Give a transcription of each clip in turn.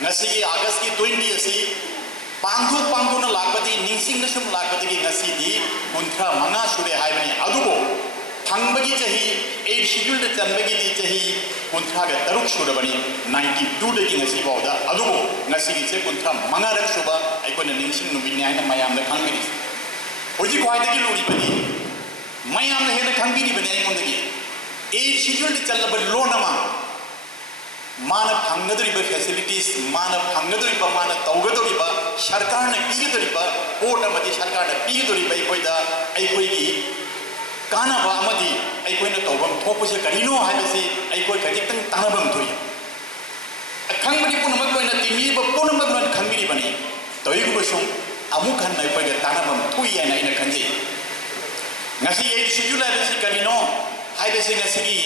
ngasi ki August ki 20 asi pangdu na lakpati ningsing na sum lakpati ki ngasi di kuntra manga sure haibani adubo thangbagi chahi 8 schedule da chanbagi di chahi kuntra ga taruk sure bani 92 da ki ngasi bawda adubo ngasi ki che kuntra manga rak suba aikona ningsing numini aina mayam da khangbi hoji khwai da ki luri bani mayam da hena khangbi ni bani aimon da ki 8 schedule da chalaba lonama माना फंगदरिबा facilities माना फंगदरिबा माना तौगदरिबा सरकार ने पीगदरिबा vote अमदी सरकार ने पीगदरिबा इकोइदा आइकोइगी कानाबा अमदी आइकोइना तौबम थोपसे करिनो हाइबसे आइकोइ खजितंग तानबम थोइ खंगबनि पुनमक कोइना तिमीबा पुनमक न खंगिरि बनि तोइगुबो सं अमु खन नै कोइगा तानबम थोइ याना इना खंजे ngasi 8 schedule हाइबसे करिनो हाइबसे ngasi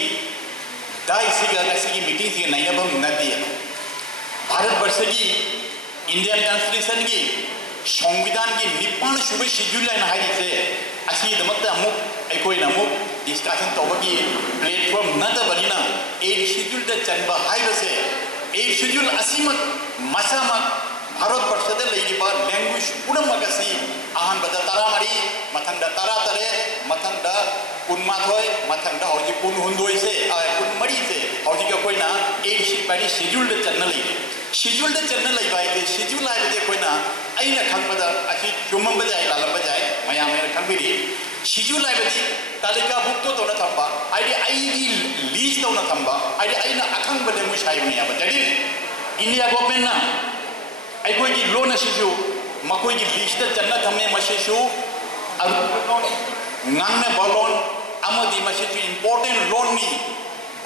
दाई सिगा ऐसी की मीटिंग थी नहीं अब हम नदी है भारत वर्ष की इंडियन कॉन्स्टिट्यूशन की संविधान की निपान शुभ शेड्यूल है ना है जिसे ऐसी दमकता अमुक कोई नमुक डिस्कशन तो होगी प्लेटफॉर्म न तो बनी ना एक शेड्यूल तो चंबा है वैसे एक शेड्यूल असीमत मसामत भारत वर्ष दे लेगी बार लैंग्वेज पूर्ण मगसी आहान बता तारा मरी मतंडा तारा तरे मतंडा कुनमाथोय मतंडा होजी कुन हुंदोय से कुन मरी से होजी का कोई ना एक शिपारी शेड्यूल दे चलना लेगी शेड्यूल दे चलना लेगी भाई के शेड्यूल आए दे कोई ना आई ना खंग बता अच्छी चुम्बम बजाए लालम बजाए मया मेरे खंग भी शेड्यूल आए बजी तालिका बुक तो ना थंबा आई लीज तो ना थंबा आई ना अखंग बले मुशाई में अब jadi इंडिया गवर्नमेंट ना अखोई लोन असिसु मखोई लिस्ट चन्ना थमे मसिसु ngangne balon amadi masitu important loan ni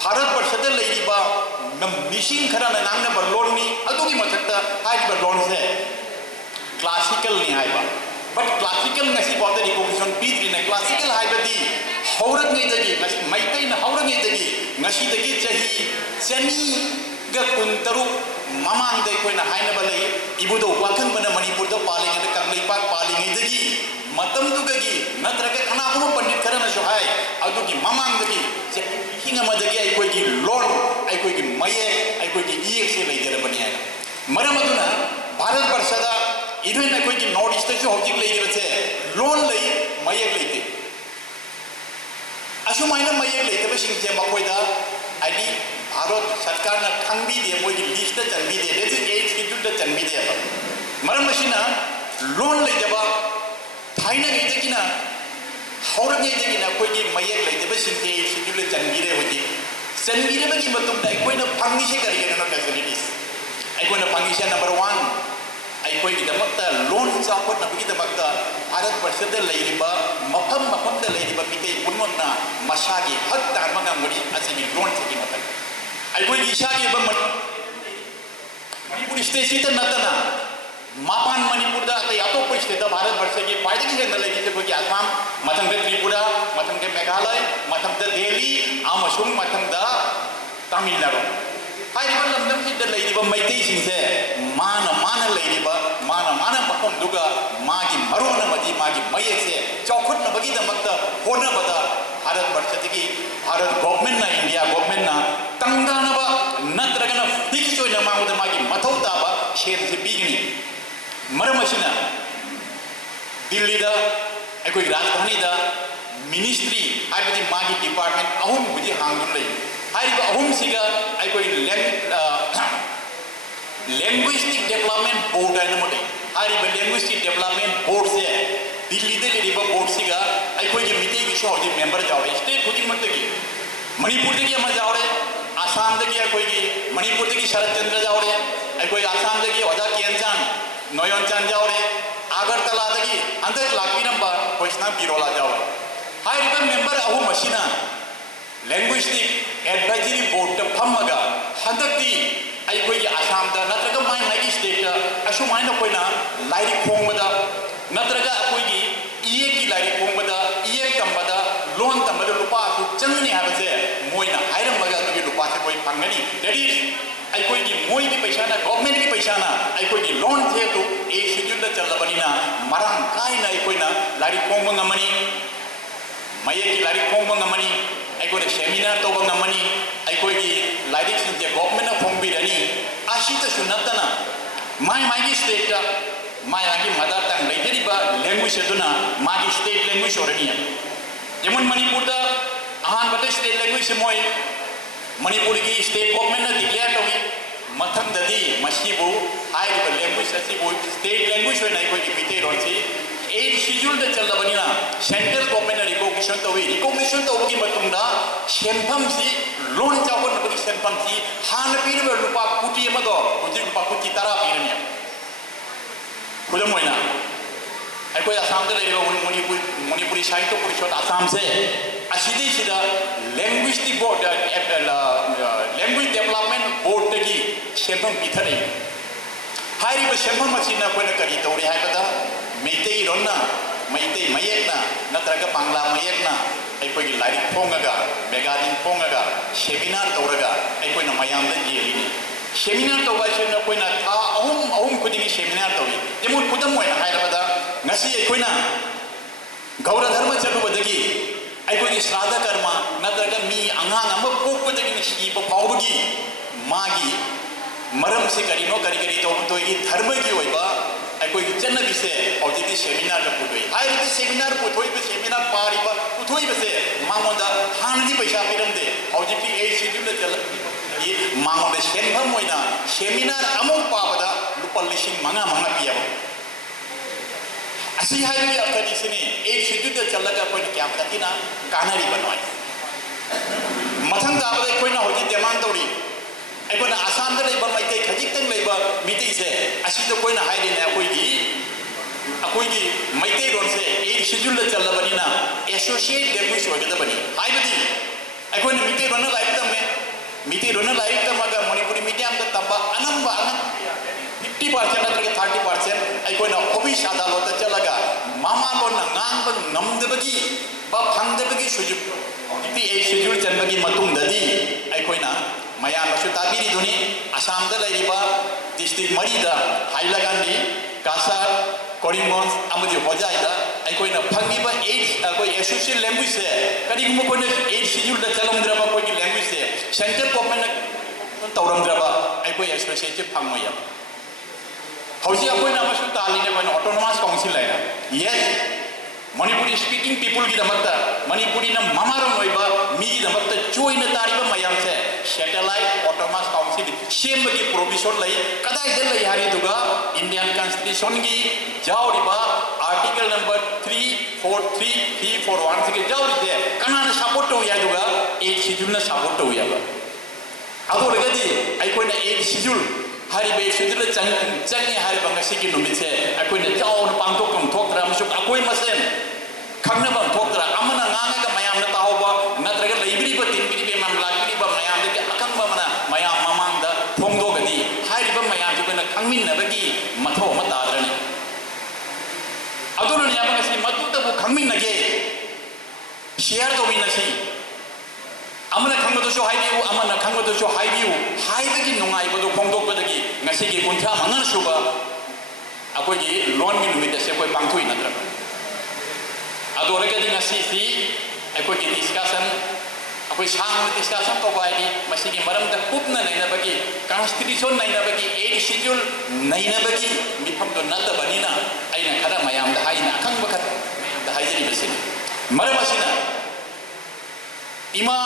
bharat barshada leiba machine khara na ngangne balon ni adugi mathakta haiba loan se classical ni haiba but classical ngasi bother recognition peace in a classical haiba di haurat nei dagi maitai na haurat nei dagi ngasi dagi chahi chani ga kuntaru mamang dai koina haina balai ibudo wakhang bana manipur da paling da kanglai pak paling nei dagi मतम दुगगी नत्रगे अनागम पंडित खरन सुहाय अदुगी ममांग दगी जे हिंगा मदगी आई कोई की loan आई कोई की मये आई कोई की ईएक से लेजर बनिया मरम अदुना भारत वर्षदा इधर न कोई की नॉर्थ ईस्ट जो हौजिक लेजर से लोन लई मये लेते असु माइना मये लेते बसिंग जे मकोइदा आईडी भारत सरकार न खंबी दे मोई की लिस्ट चंबी दे लेज एज की जुट चंबी दे मरम मशीना लोन ले जबा थाइना गई ना हौरंग गई ना कोई मयक लेते सिंगे शेड्यूल चंगीरे होती चंगीरे की मतलब फंगीसे करेगा फैसिलिटीज अखोना फंगीसे नंबर 1 अखोईदमकता लोन चापटनबगीदमकता भारत वर्षद लेरिबा मफम मफमद लेरिबा मिते पुनमना मसागी हक तारमगंगरी असिगी लोन सेगी मतक अखोई इसागी मणिपुर स्टेट सीट नतना मापान मणिपुर दा अतोप स्टेट भारत वर्ष की ख्वाइदगी हेन लेगी कोई आसाम मथंग त्रिपुरा मथंग मेघालय मथंग दिल्ली आमसुंग मथंग तमिलनाडु हाइरिबा लमदम सिद लेरिबा मैतै सिंसे मान लेरिबा मान मफम दुगा मागी मरोन मदी मागी मयसे चौखट नबगी दमकता होना बदा भारत वर्ष की भारत गवर्नमेंट ना इंडिया गवर्नमेंट ना तंगानबा नत्रगना फिक्स होइना माउद मागी मथौ ताबा शेर से बीगनी मरम असिना दिल्ली दा अखोई राजधानी दा मिनिस्ट्री आइबदी मागी डिपार्टमेंट अहुम बुजी हांगुन लई हाइबा अहुम सिगा अखोई लैंग्वेजिक डेवलपमेंट बोर्ड आइना मटे हाइबा लैंग्वेजिक डेवलपमेंट बोर्ड से दिल्ली दे लेरिबा बोर्ड सिगा अखोई के मिटे की शो जी मेंबर जावरे स्टेट खुदी मटगी मणिपुर दे की अमा जावरे आसाम दे की अखोई की मणिपुर दे की शरद चंद्र जावरे अखोई आसाम दे की ओदा केनचान नोयन चान जावरे आगरतला दगी अंदर लाकी नंबर क्वेश्चन बिरोला जावरे हाइरिबा मेंबर अहु मशीना लैंग्वेजिक एडवाइजरी बोर्ड द फमगा हदती आई कोई आसाम दा नत्रगा माइ माइ स्टेट दा असु माइना कोइना लाइरि खोंगबदा नत्रगा कोई की ईए की लाइरि खोंगबदा ईए तंबदा लोन तंबदा रुपा सु चंगनी हाबसे मोइना हाइरमगा दुगी रुपा से कोई फंगनी दैट इज अखोई की मोई की पैसा ना गवर्नमेंट की पैसा ना अखोई की लोन थे तो एक शेड्यूल चलबनी ना मरंग कायना अखोई ना लारी खोंग ngमनी मये की लारी खोंग ngमनी ꯑꯩꯈꯣꯏꯅ ꯁꯦꯃꯤꯅꯥꯔ ꯇꯧꯕ ꯉꯝꯃꯅꯤ ꯑꯩꯈꯣꯏꯒꯤ ꯂꯥꯏꯔꯤꯛꯁꯤꯡꯁꯦ ꯒꯣꯚꯔꯟꯃꯦꯟꯠꯅ ꯐꯣꯡꯕꯤꯔꯅꯤ ꯑꯁꯤꯇꯁꯨ ꯅꯠꯇꯅ ꯃꯥꯒꯤ ꯁ꯭ꯇꯦꯠꯇ ꯃꯥꯒꯤ ꯃꯗꯔ ꯇꯪ ꯂꯩꯖꯔꯤꯕ ꯂꯦꯡꯒ꯭ꯋꯦꯖ ꯑꯗꯨꯅ ꯃꯥꯒꯤ ꯁ꯭ꯇꯦꯠ ꯂꯦꯡꯒ꯭ꯋꯦꯖ ꯑꯣꯏꯔꯅꯤ ꯖꯦꯃꯣꯟ ꯃꯅꯤꯄꯨꯔꯗ ꯑꯍꯥꯟꯕꯗ ꯁ꯭ꯇꯦꯠ ꯂꯦꯡꯒ꯭ꯋꯦꯖ ꯃꯣꯏ ꯃꯅꯤꯄꯨꯔꯒꯤ ꯁ꯭ꯇꯦꯠ ꯒꯣꯚꯔꯟꯃꯦꯟꯠꯅ ꯗꯤꯀ꯭ꯂꯦꯌꯔ ꯇꯧꯏ ꯃꯊꯪꯗꯗꯤ ꯃꯁꯤꯕꯨ ꯍꯥꯏꯔꯤꯕ ꯂꯦꯡꯒ꯭ꯋꯦꯖ ꯑꯁꯤꯕꯨ ꯁ꯭ꯇꯦꯠ ꯂꯦꯡꯒ꯭ꯋꯦꯖ ꯑꯣꯏꯅ ꯑꯩꯈꯣꯏꯒꯤ ꯃꯩꯇꯩꯂꯣꯟꯁꯤ 8 ꯁꯤड्यूल्ड चलबनीना सेंट्रल गवर्नमेंट रिकॉग्निशन तवी रिकॉग्निशन तवगी मतुंगदा सेंफमसी लोन चावनबगी सेंफमसी हान पीरबे रुपा कुटी अमदो हुजि रुपा कुटी तरा पीरनी खुदमोइना अखोय असम द लेबो मणिपुरी साहित्य परिषद असम से असिदि सिदा linguistic board language development board तगी सेंफम पिथरे हाइरिबे सेंफम मसिना कोइना करी तौरे हाइबदा मैतई रोना मैतई मयेकना नत्रगा बांग्ला मयेकना अखोई लाइक फोंगगा मेगाजिन फोंगगा सेमिनार तौरगा अखोइना मयामदा जेलिनी सेमिनार तौबासिना अखोइना था अहुम खुदिगी सेमिनार तौई जेमुन खुदम ओइना हाइरबदा ngasi अखोइना गौर धर्म चलुबदगी अखोई श्राद्ध कर्म नत्रगा मी अंगांग अमा पोकबदगी सिबा फावबगी मागी मरम से करिनो करी तौबतोई धर्मगी ओइबा अखोई चन्नबीसे हौजिकी seminar Puthoi Hibi seminar पुथोइबे seminar Paribas पुथोइबसे मांगोंदा हानदी पैसा पिरमदे हौजिकी 8 शेड्यूल चलबी मांगोंदा सेनफम ओइना सेमिनार अमौ पाबदा लुपा लिसिंग मंगा पियाबो असी हाइबी अर्थदिसिनी 8 शेड्यूल चलगा कोइना क्याम ततिना कानारी बनवाई मथंग दाबदे कोइना हौजि डिमांड तौरी अखोना आसाम द लेबा मैतै खजितंग लेबा मिति से असिद कोइना हाइदिने अखोइगी मैतै रोन से 8 शेड्यूल चलबनिना एसोसिएट लैंग्वेज होगदबनी हाइबदी अखोइना मितै रोन लाइक तमे मितै रोन लाइक तमगा मणिपुरी मीडियम द तबा अनंबा 50% नत्रगे 30% अखोइना ऑफिस अदालत चलगा मामा loan ngang ngamdabagi ba phangdabagi सुजुग इति 8 शेड्यूल चलबगी मतुंगददी अखोइना मयामसु ताबिरी दुनी आसाम द लैरिबा डिस्ट्रिक्ट मरीदा हाइलाकांडी कासार कोरिमगंज अमदि होजाइदा अखोइना फंगिबा 8 अखोई एसोसिएट लैंग्वेज से करिगुम कोने 8 शेड्यूल द चलमद्रबा कोई लैंग्वेज से सेंट्रल गवर्नमेंट तौरमद्रबा अखोई एसोसिएट फंगमया हौजी अखोइना मसु तालिने कोन ऑटोनोमस काउंसिल लाइना यस मणिपुरी स्पीकिंग पीपल की दमकता मणिपुरी न ममारम होइबा मी की दमकता चोइना तारिबा मयाम से सैटेलाइट ऑटोनोमस काउंसिल सेम की प्रोविजन लई कदाई दल लई हारी दुगा इंडियन कॉन्स्टिट्यूशन की जावरिबा आर्टिकल नंबर 343341 से जावरि दे कनाना सपोर्ट तो या दुगा 8 शेड्यूल न सपोर्ट तो या अदो रगदी आइकोइना 8 शेड्यूल हारी बे शेड्यूल चंगे हारी बंगसी की नुमित से आइकोइना जावन पांगथोकम थोकरा मसु अकोइ मसेन खंगनबम थोकरा अमना ngangaga mayamna tahoba natraga leibiriba tinbiribe mam lakiriba mayamdagi akangba mana mayam mamangda phongdogadi hairiba mayam jibana khangminnabagi mathau ma tadrani aduna yamanga si matudabu khangminnage share dominasi amana khangbadosu haibiu amana khangbadosu haibiu haibagi nungaibadu phongdogbadagi ngasigi kunthra mangan suba akoigi loan gi numit se koi pangthui natra adorega dinga si akoigi discussion akoi sang discussion to bai masigi maram da kupna naina bagi constitution naina bagi 8 schedule naina bagi mifam do nata banina aina khara mayam da haina akhang bakat da haijini basini maram asina ima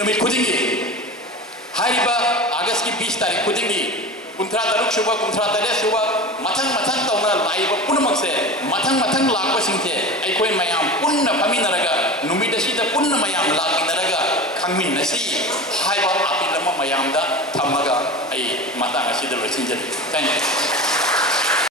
numit khudingi hariba august ki 20 tarikh khudingi कुंथरा तरुक शुभ कुंथरा तरे शुभ मथंग तौना लाइब पुनमक से मथंग लाकबा सिंथे अखोई मयाम पुन्न फमिनरगा नुमिदसिदा पुन्न मयाम लाकिनरगा खंगमिनसी हाइबा आपिलम मयामदा थमगा आई मातांग असिदा लोचिंजन thank you